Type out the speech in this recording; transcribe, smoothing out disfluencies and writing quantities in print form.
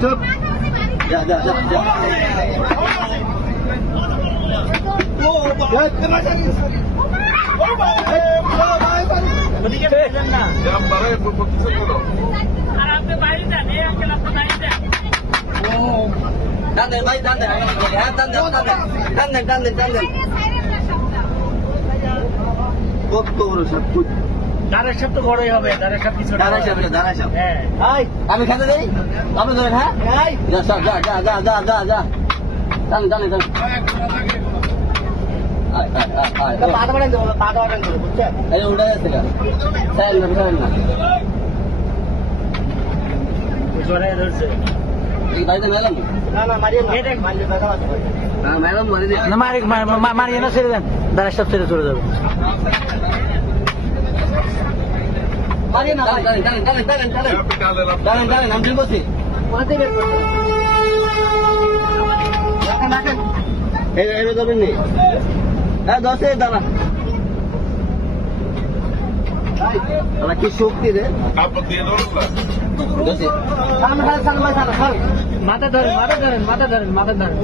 চুপ যা যা যা যা টান দেন ভাই টান দেন হ্যাঁ টান দেন টান দেন টান দেন টান দেন কত বড় সব দাঁড়ের সাপ তো বড়ই হবে, দাঁড়ের সাপ কিছু দাঁড়াই সাহেব দাঁড়াই সাহেব হ্যাঁ। আমি খেতে দেই আপনি ধরেন হ্যাঁ যা সব যা যা যা যা যা যা টান টান টান পাটা বাড়ান দেবো পাটা বাড়ান দেবো বুঝছেন এই উঠে যাচ্ছে না স্যার না স্যার না জোরে ধরছে এই বাড়িতে ম্যাডাম না না মারিয়ে না এটা মারিয়ে দাদা হ্যাঁ ম্যাডাম মারি দিন না মারিয়ে না ছেড়ে দেন, দাঁড়ের সাপ ছেড়ে চলে যাবে। মারিয়ে না টান টান টান টান টান টান টান নাম ঠিক বলছি কোথাতে বের করতে রাখেন রাখেন এই ধরবেন নি হ্যাঁ 10 দাঁড়া দাদা কি শক্তি রে মাথা ধরেন, মাথা ধরেন, মাথা ধরেন, মাথা ধরেন।